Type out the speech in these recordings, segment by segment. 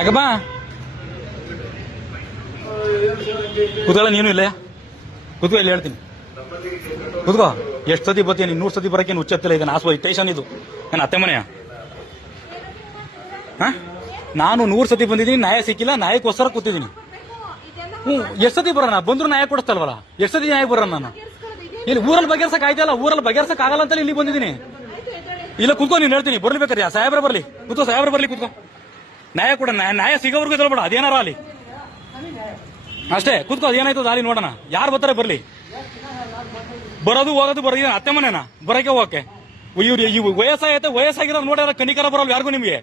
ಯಾಕಪ್ಪ ಕೂತ್ಕೊಳ್ಳ ನೀನು ಇಲ್ಲ ಕೂತ್ಕೋ ಇಲ್ಲಿ ಹೇಳ್ತೀನಿ ಕೂತ್ಕೋ. ಎಷ್ಟು ಸತಿ ಬರ್ತೀನಿ 100 ಸತಿ ಬರೋಕೇನು ಹುಚ್ಚತ್ತಿಲ್ಲ. ಇದನ್ನ ಆಸ್ವ ಸ್ಟೇಷನ್ ಇದು ನನ್ನ ಅತ್ತೆ ಮನೆಯ. ನಾನು 100 ಸತಿ ಬಂದಿದ್ದೀನಿ, ನ್ಯಾಯ ಸಿಕ್ಕಿಲ್ಲ, ನ್ಯಾಯಕ್ಕೋಸ್ಕರ ಕೂತಿದ್ದೀನಿ. ಎಷ್ಟು ಸತಿ ಬರೋಣ ಬಂದ್ರು ನ್ಯಾಯ ಕೊಡಿಸ್ತಲ್ವಲ್ಲ, ಎಷ್ಟು ಸತಿ ನ್ಯಾಯ ಬರೋಣ ನಾನು ಇಲ್ಲಿ ಊರಲ್ಲಿ ಬಗೆಹರ್ಸಕ್ ಆಯ್ತಲ್ಲ, ಊರಲ್ಲಿ ಬಗೆಹರ್ಸಕ್ ಆಗಲ್ಲ ಅಂತ ಇಲ್ಲಿ ಬಂದಿದ್ದೀನಿ. ಇಲ್ಲ ಕೂತ್ಕೋ, ನೀನು ಹೇಳ್ತೀನಿ ಬರ್ಲಿಬೇಕಾರೆ ಸಾಹೇಬ್ರ ಬರ್ಲಿ, ಕೂತ್ಕೋ ಸಾಹೇಬ್ರ ಬರ್ಲಿ, ಕೂತ್ಕೋ. ನ್ಯಾಯ ಕೊಡ, ನ್ಯಾಯ ಸಿಗೋವರೆಗೂ ಇದ್ರಬೇಡ, ಅದೇನಾರ ಅಲ್ಲಿ ಅಷ್ಟೇ. ಕೂತ್ಕೋ, ಅದೇನಾಯ್ತದ ಅಲ್ಲಿ ನೋಡೋಣ, ಯಾರು ಬರ್ತಾರೆ ಬರ್ಲಿ. ಬರೋದು ಹೋಗೋದು ಬರೋದು ಅತ್ತೆ ಮನೆನಾ ಬರೋಕೆ ಹೋಗಕ್ಕೆ. ಇವ್ರು ವಯಸ್ಸಾಗೈತೆ, ವಯಸ್ಸಾಗಿರೋದು ನೋಡ್ಯಾರ ಕನಿಕರ ಬರಲ್ಲ ಯಾರಿಗೂ ನಿಮ್ಗೆ.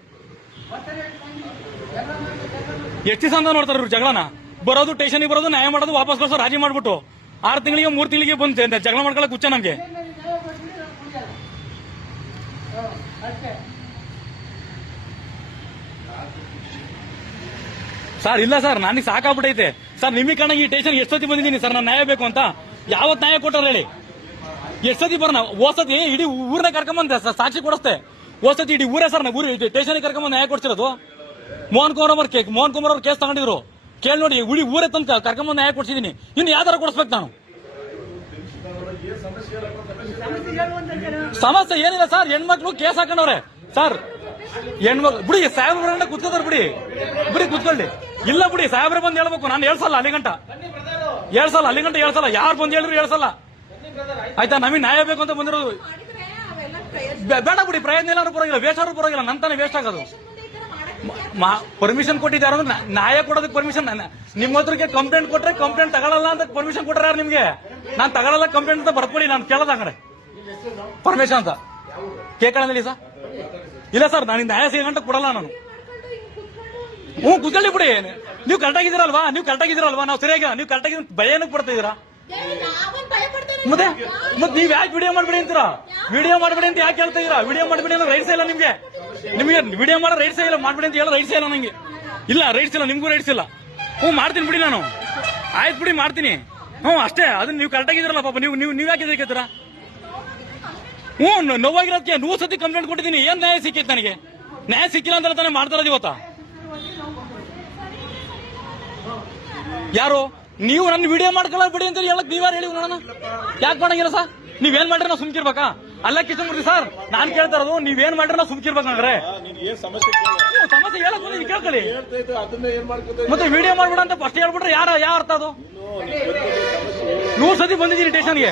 ಎಷ್ಟು ದಿವಸ ಅಂತ ನೋಡ್ತಾರೆ ಇವ್ರು ಜಗಳನ? ಬರೋದು ಸ್ಟೇಷನ್ಗೆ ಬರೋದು, ನ್ಯಾಯ ಮಾಡೋದು, ವಾಪಸ್ ಕಳ್ಸೋ, ರಾಜಿ ಮಾಡ್ಬಿಟ್ಟು 6 ತಿಂಗಳಿಗೆ 3 ತಿಂಗಳಿಗೆ ಬಂದು ಜಗಳ ಮಾಡ್ಕೊಳಕ್ ಹುಚ್ಚ ನಮ್ಗೆ. ಸರ್ ಇಲ್ಲ ಸರ್, ನನಗೆ ಸಾಕಾಗ್ಬಿಟ್ಟೈತೆ ಸರ್. ನಿಮಗೆ ಕಾರಣ ಈ ಸ್ಟೇಷನ್ ಎಷ್ಟು ಸತಿ ಬಂದಿದ್ದೀನಿ ಸರ್, ನಾನು ನ್ಯಾಯ ಬೇಕು ಅಂತ. ಯಾವತ್ ನ್ಯಾಯ ಕೊಟ್ಟಾರ ಹೇಳಿ? ಎಷ್ಟು ಸತಿ ಬರೋಣ? ಓಸತಿ ಇಡೀ ಊರನ್ನ ಕರ್ಕೊಂಬಂದ ಸಾಕ್ಷಿ ಕೊಡಿಸ್ತೆ. ಓಸತಿ ಇಡೀ ಊರೇ ಸರ್, ಊರು ಸ್ಟೇಷನ್ ಕರ್ಕೊಂಬಂದ್ ನ್ಯಾಯ ಕೊಡ್ಸಿರೋದು. ಮೋಹನ್ ಕುಮಾರ್ ಅವ್ರ ಕೇಸ್ ತಗೊಂಡಿದ್ರು, ಕೇಳಿ ನೋಡಿ. ಇಡೀ ಊರೇ ತನಕ ಕರ್ಕೊಂಬಂದ್ ನ್ಯಾಯ ಕೊಡ್ಸಿದೀನಿ. ಇನ್ನು ಯಾವ್ದಾರ ಕೊಡಿಸ್ಬೇಕು ನಾನು? ಸಮಸ್ಯೆ ಏನಿಲ್ಲ ಸರ್, ಹೆಣ್ಮಕ್ಳು ಕೇಸ್ ಹಾಕೊಂಡವ್ರೆ ಸರ್. ಹೆಣ್ಮಕ್ಳು ಬಿಡಿ, ಸಾಹೇಬ್ರ ಕುತ್ಕೋತಾರ, ಬಿಡಿ ಕುತ್ಕೊಳ್ಳಿ. ಇಲ್ಲ ಬಿಡಿ, ಸಾಹೇಬ್ರ ಬಂದು ಹೇಳ್ಬೇಕು. ನಾನು ಹೇಳ್ಸಲ್ಲ ಅಲ್ಲಿ ಗಂಟ ಹೇಳ್ಸಲ್ಲ. ಯಾರು ಬಂದು ಹೇಳಿದ್ರು ಹೇಳ್ಸಲ್ಲ, ಆಯ್ತಾ? ನಮಗೆ ನ್ಯಾಯ ಬೇಕು ಅಂತ ಬಂದಿರೋದು. ಬೇಡ ಬಿಡಿ, ಪ್ರಯತ್ನ ಎಲ್ಲಾರು ಪರವಾಗಿಲ್ಲ, ವೇಸ್ಟ್ ಆದ್ರೂ ಪರವಾಗಿಲ್ಲ, ನಂತಾನೆ ವೇಸ್ಟ್ ಆಗೋದು. ಪರ್ಮಿಷನ್ ಕೊಟ್ಟಿದ್ದಾರೆ ಅಂದ್ರೆ ನ್ಯಾಯ ಕೊಡೋದಕ್ಕೆ ಪರ್ಮಿಷನ್. ನಿಮ್ಮ ಹತ್ರಕ್ಕೆ ಕಂಪ್ಲೇಂಟ್ ಕೊಟ್ರೆ ಕಂಪ್ಲೇಂಟ್ ತಗೊಳ್ಳಲ್ಲ ಅಂತ ಪರ್ಮಿಷನ್ ಕೊಟ್ಟಾರ ಯಾರು ನಿಮ್ಗೆ? ನಾನು ತಗೊಳ್ಳಲ್ಲ ಕಂಪ್ಲೇಂಟ್ ಅಂತ ಬರ್ಕೊಳ್ಳಿ, ನಾನು ಕೇಳೋದಂಗ್ರೆ ಪರ್ಮಿಷನ್ ಅಂತ ಕೇಳಂದಿಲ್ಲ ಸರ್. ಇಲ್ಲ ಸರ್, ನಾನು ನ್ಯಾಯ ಸಿಗಂಟ ಕೊಡಲ್ಲ ನಾನು. ಕುತ್ಕೊಳ್ಳಿ ಬಿಡಿ. ನೀವು ಕರೆಕ್ಟಾಗಿದ್ದೀರಲ್ವಾ? ನಾವು ಸರಿಯಾಗಿ ನೀವು ಕರೆಕ್ಟಾಗಿ ಭಯ ಏನಕ್ಕೆ ಪಡ್ತಾ ಇದೀರಾ? ಮತ್ತೆ ನೀವ್ ಯಾಕೆ ವಿಡಿಯೋ ಮಾಡ್ಬಿಡಿ ಅಂತೀರಾ? ವಿಡಿಯೋ ಮಾಡ್ಬಿಡಿ ಅಂತ ಯಾಕೆ ಹೇಳ್ತಾ ಇದೀರಾ? ವಿಡಿಯೋ ಮಾಡ್ಬಿಡಿ ಅಂದ್ರೆ ರೈಟ್ಸ್ ಇಲ್ಲ ನಿಮ್ಗೆ. ವಿಡಿಯೋ ಮಾಡೋ ರೈಟ್ಸ್ ಇಲ್ಲ, ಮಾಡ್ಬಿಡಿ ಅಂತ ಹೇಳೋ ರೈಟ್ಸ್ ಇಲ್ಲ ನಂಗೆ. ಇಲ್ಲ ರೈಟ್ಸ್ ಇಲ್ಲ, ನಿಮ್ಗೂ ರೈಟ್ಸ್ ಇಲ್ಲ. ಮಾಡ್ತೀನಿ ಬಿಡಿ ನಾನು. ಆಯ್ತು ಬಿಡಿ, ಮಾಡ್ತೀನಿ. ಅಷ್ಟೇ. ಅದನ್ನ ನೀವು ಕರೆಕ್ಟಾಗಿದ್ದೀರಲ್ಲ ಪಾಪ, ನೀವು ಯಾಕೆ ಇದಕ್ಕೆತ್ತೀರಾ? ನೋವಾಗಿರೋದಕ್ಕೆ 100 ಸತಿ ಕಂಪ್ಲೇಂಟ್ ಕೊಟ್ಟಿದ್ದೀನಿ. ಏನ್ ನ್ಯಾಯ ಸಿಕ್ಕೈತೆ ನನಗೆ? ನ್ಯಾಯ ಸಿಕ್ಕಿಲ್ಲ ಅಂತ ತಾನೇ ಮಾಡ್ತಾರದು ಇವತ್ತ. ಯಾರು ನೀವು ನನ್ನ ವಿಡಿಯೋ ಮಾಡ್ಕೊಳ್ಳ ಬಿಡಿ ಅಂತ ಹೇಳಕ್ ನೀವ್ಯಾರು ಹೇಳಿ ನೋಡೋಣ? ಯಾಕೆ ಮಾಡಂಗಿಲ್ಲ ಸರ್? ನೀವೇನ್ ಮಾಡ್ರಿ ನಾವು ಸುಮ್ಕಿರ್ಬೇಕಾ? ಅಲ್ಲ ಕಿಶನ್ಮೂರ್ತಿ ಸರ್, ನಾನ್ ಕೇಳ್ತಾ ಇರೋದು ನೀವೇನ್ ಮಾಡ್ರಿ ನಾವು ಸುಮ್ಕಿರ್ಬೇಕಂದ್ರೆ ಸಮಸ್ಯೆ ಹೇಳಕ್ ಕೇಳ್ಕೊಳ್ಳಿ. ಮತ್ತೆ ವಿಡಿಯೋ ಮಾಡ್ಬಿಡ ಅಂತ ಫಸ್ಟ್ ಹೇಳ್ಬಿಟ್ರೆ ಯಾವ ಅರ್ಥ ಅದು? 100 ಸತಿ ಬಂದಿದ್ದೀನಿ ಸ್ಟೇಷನ್ಗೆ.